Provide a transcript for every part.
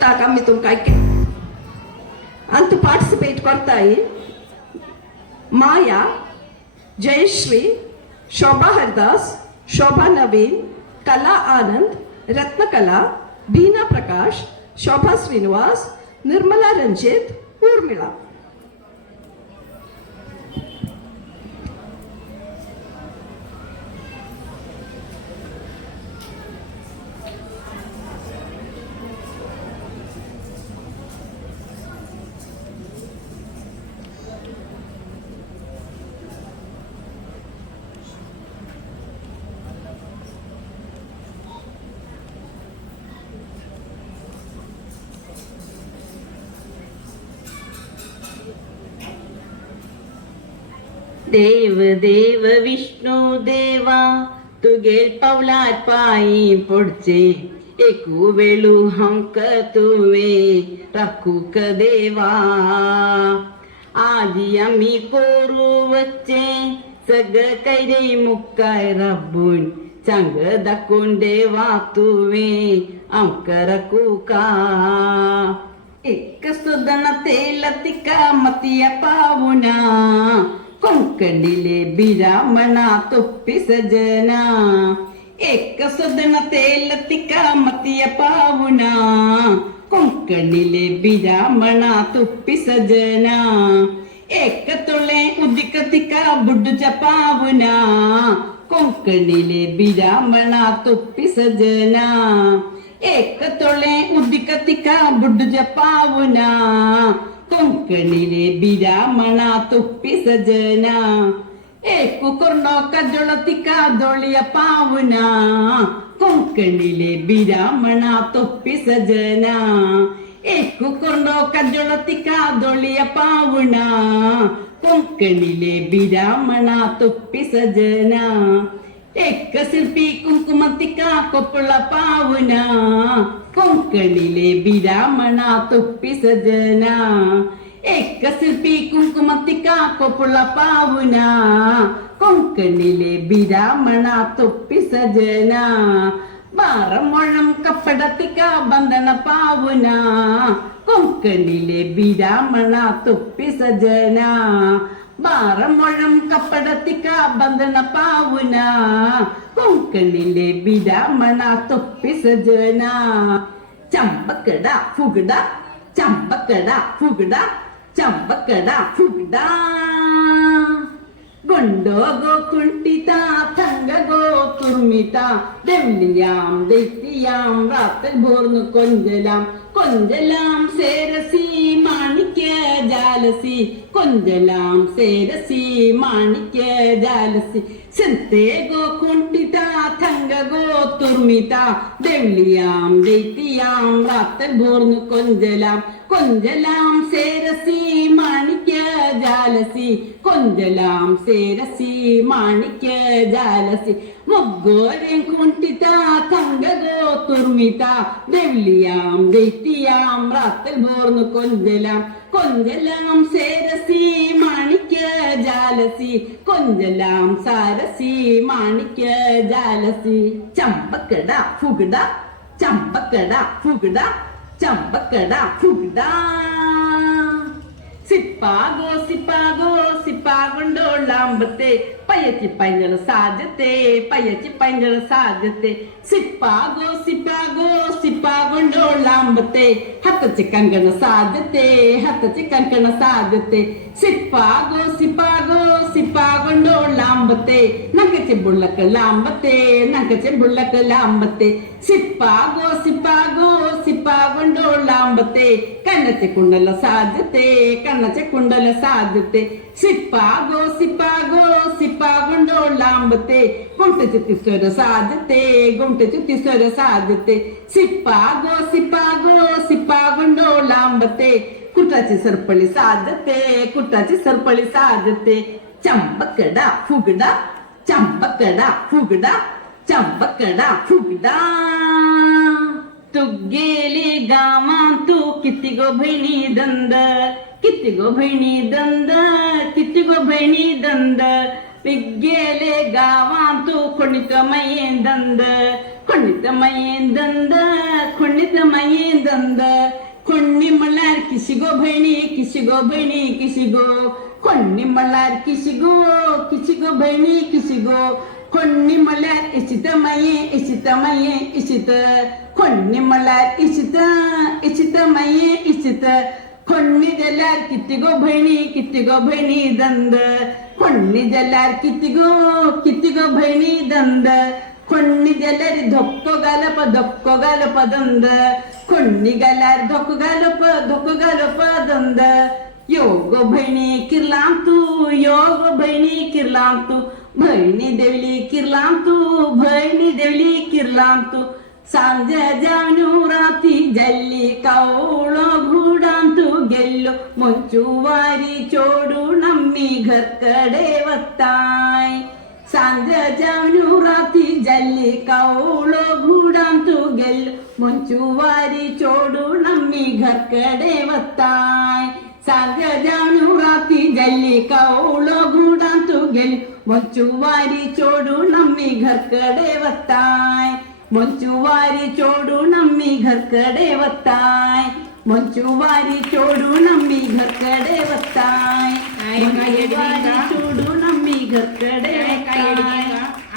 ताका मी तुमकां ऐके आणि तू पार्टिसिपेट करताय माया जयश्री शोभा हरदास शोभा नवीन कला आनंद रत्नकला भीना प्रकाश शोभा श्रीनिवास निर्मला रंजित ऊर्मिळा देव देव विष्णू देवा तुगेल पावलात पायी पुढचे एकू वेळू हंक तुवे राखू क देवा आधी आम्ही कोरू वच्चे सगळं कैरे मुक्काय राबून चांग दाखवून देवा तुवे अंक राखू का एक सुदन तेल तिका मतिया पाहुणा കൊൽക്കണ്ടിലെ ബിരാമണ തൊപ്പി സജന. എക്ക സ്വദന തേലത്തിക്കാമത്തിയ പാവുണ. കൊൽക്കണ്ണിലെ ബിരാമണ തൊപ്പി സജന. എക്കത്തുള്ളെ ഉദിക്കത്തിക്ക ബുഡുച്ച പാവുന. കൊക്കണിലെ ബിരാമണ തൊപ്പി സജന. എക്കത്തുള്ളെ ഉദിക്കത്തിക്ക ബുഡുച്ച പാവുന. തൊങ്കിളിലെ ബിരാമണ തുപ്പി സജന ഏക്കു കൊർണോക്ക ജൊളത്തിക്ക ദൊളിയ പാവുന. കൊങ്കണിലെ ബിരാമണ തൊപ്പി സജന ഏക്കു കൊർണോക്ക ജൊളത്തിക്ക ദൊളിയ പാവുണ കൊങ്കണിലെ ബിരാമണ തൊപ്പി സജന തെക്ക സിൽപ്പി കുങ്കുമത്തിക്കാക്കൊപ്പുള്ള പാവുന കൊങ്കണിലെ വിരാമണ തുപ്പി സജന എക്ക സിൽപ്പി കുങ്കുമത്തിക്കാക്കൊപ്പുള്ള പാവുന കൊങ്കണിലെ വിരാമണ തുപ്പി സജന വാറമൊഴം കപ്പടത്തിക്ക ബന്ധന പാവുന കൊങ്കണിലെ വിരാമണ തുപ്പി സജന ബാറമൊഴം കപ്പടത്തിക്ക ബന്ധന പാവുന കൊങ്കണിലെ ബിരാമണ തുപ്പി സജന ചമ്പക്കട ഫുഗട ചമ്പക്കട ഫുഗട ചമ്പക്കട ഫുഗട ಗೊಂಡೋಗೋ ಕುಂಟಿತ ತಂಗಗೋ குறுமிட்டாம் டெல்லியாம் தெய்த்தியாம் ராத்தல் போர்ந்து கொஞ்சலாம் கொஞ்சலாம் சேரசி மாணிக்க ஜாலசி கொஞ்சலாம் சேரசி மாணிக்க ஜாலசி ಸಂತೆಗೋ ಕುಂಟಿತ ತಂಗಗೋ ತುರ್ಮಿತ ಬೆಳ್ಳಿಯಾಂ ದೈತಿಯಾಂ ರಾತ್ರಿ ಬೋರ್ನು ಕೊಂಜಲಾಂ ಕೊಂಜಲಾಂ ಸೇರಸಿ ಮಾಣಿಕ್ಯ ಜಾಲಸಿ ಕೊಂಜಲಾಂ ಸೇರಸಿ ಮಾಣಿಕ್ಯ ಜಾಲಸಿ മുഗ്ഗോരൻ കുണ്ടിത തങ്കഗോ തുർമിത ദെവ്ലിയാം ദൈത്യാം റാത്തൽ ബോർന്നു കൊഞ്ചലാം. കൊഞ്ചലാം സേരസി മാണിക്യ ജാലസി. കൊഞ്ചലാം സാരസി മാണിക്യ ജാലസി. ചമ്പക്കട ഫുഗട. ചമ്പക്കട ഫുഗട. ചമ്പക്കട ഫുഗട. സിപ്പാഗോ സിപ്പാഗോ സിപ്പാകൊണ്ടോളാമ്പത്തെ പയ്യച്ചി പൈഞ്ചള സാധ്യത്തെ പയ്യച്ചി പൈഞ്ചള സാധ്യത്തെ സിപ്പാഗോ സിപ്പാഗോ സിപ്പാകൊണ്ടോളാമ്പത്തെ ഹത്തച്ചി കൺകണ സാധ്യത്തെ ഹത്തച്ചി കൺകണ സാധ്യത്തെ സിപ്പാഗോ സിപ്പാഗോ സിപ്പാകുണ്ടോളാമ്പത്തെ നങ്ക ചെമ്പുള്ളക്കല്ലാമ്പത്തെ നങ്ക ചെമ്പുള്ളക്കല്ലാമ്പത്തെ സിപ്പാകോ സിപ്പാകോ സിപ്പാകുണ്ടോളാമ്പത്തെ കണ്ണത്തെ കുണ്ടല സാധ്യത്തെ കണ്ണത്തെ കുണ്ടല സാധ്യത്തെ. സിപ്പാകോ സിപ്പാകോ സിപ്പാകുണ്ടോളാമ്പത്തെ ഗുണ്ട ചുത്തി സ്വര സാധ്യത്തെ ഗുണ്ട ചുത്തി സ്വര സാധ്യത്തെ. സിപ്പാകോ സിപ്പാകോ സിപ്പാകുണ്ടോളാമ്പത്തെ കുട്ടാച്ചി സർപ്പളി സാധ്യത്തെ കുട്ടാച്ചി സർപ്പളി സാധ്യത്തെ. ಚಂಬಕಡ ಫುಗಡ ಚಂಬಕಡ ಫುಗಡ ಚಂಬಕಡ ಫುಗಡ ತುಗ್ಗೇಲಿ ಗಾಮಾಂತು ಕಿತ್ತಿಗೋ ಬೈಣಿ ದಂದ, ಕಿತ್ತಿಗೋ ಬೈಣಿ ದಂದ, ಕಿತ್ತಿಗೋ ಬೈಣಿ ದಂದ. ಪಿಗ್ಗೇಲೆ ಗಾವಾಂತು ಕುಣಿತ ಮಯೇಂದಂದ ಕುಣಿತ ಮಯೇಂದಂದ ಕುಣಿತ ಮಯೇಂದಂದ ಕೊಣ್ಣಿ ಮಳ್ಳಾರ್ ಕಿಸಿಗೋ ಬೈಣಿ ಕಿಸಿಗೋ ಬೈಣಿ ಕಿಸಿಗೋ ಕೊಂಡಿ ಮಳ್ಳಾರ್ ಕಿಸಿಗೋ ಕಿಸಿಗೋ ಭಣಿ ಕಿಸಿಗೋ ಕೊಂಡಿ ಮಳ್ಳಾರ್ ಇಸಿತಮಯೇ ಇಸಿತಮಯೇ ಇಸಿತ ಕೊಂಡಿ ಮಳ್ಳಾರ್ ಇಸಿತ ಇಸಿತಮಯೇ ಇಸಿತ ಕೊಂಡಿ ಜಲ್ಲಾರ್ ಕಿತ್ತಿಗೋ ಭಣಿ ಕಿತ್ತಿಗೋ ಭಣಿ ದಂದ ಕೊಂಡಿ ಜಲ್ಲಾರ್ ಕಿತ್ತಿಗೋ ಕಿತ್ತಿಗೋ ಭಣಿ ದಂದ ಕೊಂಡಿ ಧೊಕ್ಕು ಗಲಪ ಧೊಕ್ಕು ಗಲಪ ದಂದ ಕೊಂಡಿ ಗಲಾರ್ योग बहिणी किरलाम तू योग बहिणी किरलाम तू बहिणी देवली किरलाम तू बहिणी देवली किरलाम तू ಸಂಜೆ ಜಾನುರಾತಿ ಜಲ್ಲಿ ಕೌಳ ಗೂಡಾಂತು ಗೆಲ್ಲು ಮುಂಚುವಾರಿ ಚೋಡು ನಮ್ಮಿ ಘರ್ ಕಡೆ ಒತ್ತಾಯ್ ಸಂಜೆ ಜಾನುರಾತಿ ಜಲ್ಲಿ ಕೌಳ ಗೂಡಾಂತು ಗೆಲ್ಲು ಮುಂಚುವಾರಿ ಚೋಡು ನಮ್ಮಿ ಘರ್ ಕಡೆ ಒತ್ತಾಯ್ ಸರಜಾನುರಾತಿ ಜಲ್ಲಿ ಕೌಳೋ ಗೂಡಾಂತುಗೆಲ್ ಮೊಂಚುವಾರಿ ಚೋಡು ನಮ್ಮಿ ಘರ್ ಕಡೆ ವತ್ತಾಯ್ ಮೊಂಚುವಾರಿ ಚೋಡು ನಮ್ಮಿ ಘರ್ ಕಡೆ ವತ್ತಾಯ್ ಮೊಂಚುವಾರಿ ಚೋಡು ನಮ್ಮಿ ಘರ್ ಕಡೆ ವತ್ತಾಯ್ ಚೋಡು ನಮ್ಮಿ ಘರ್ ಕಡೆ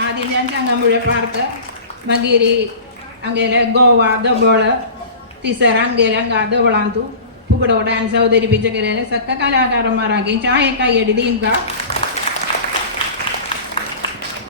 ആദ്യം ഞാൻ ചങ്ങമ്പുഴ പാർക്ക് മകീരി അങ്ങനെ ഗോവ ദബോൾ തിസറ അങ്ങനെ അങ്ങാ ദബോളാന്തു ഗ്രൂപ്പ് ഡോ ഡാൻസ് അവതരിപ്പിച്ച കരനെ ചായക്കായി എഴുതിയും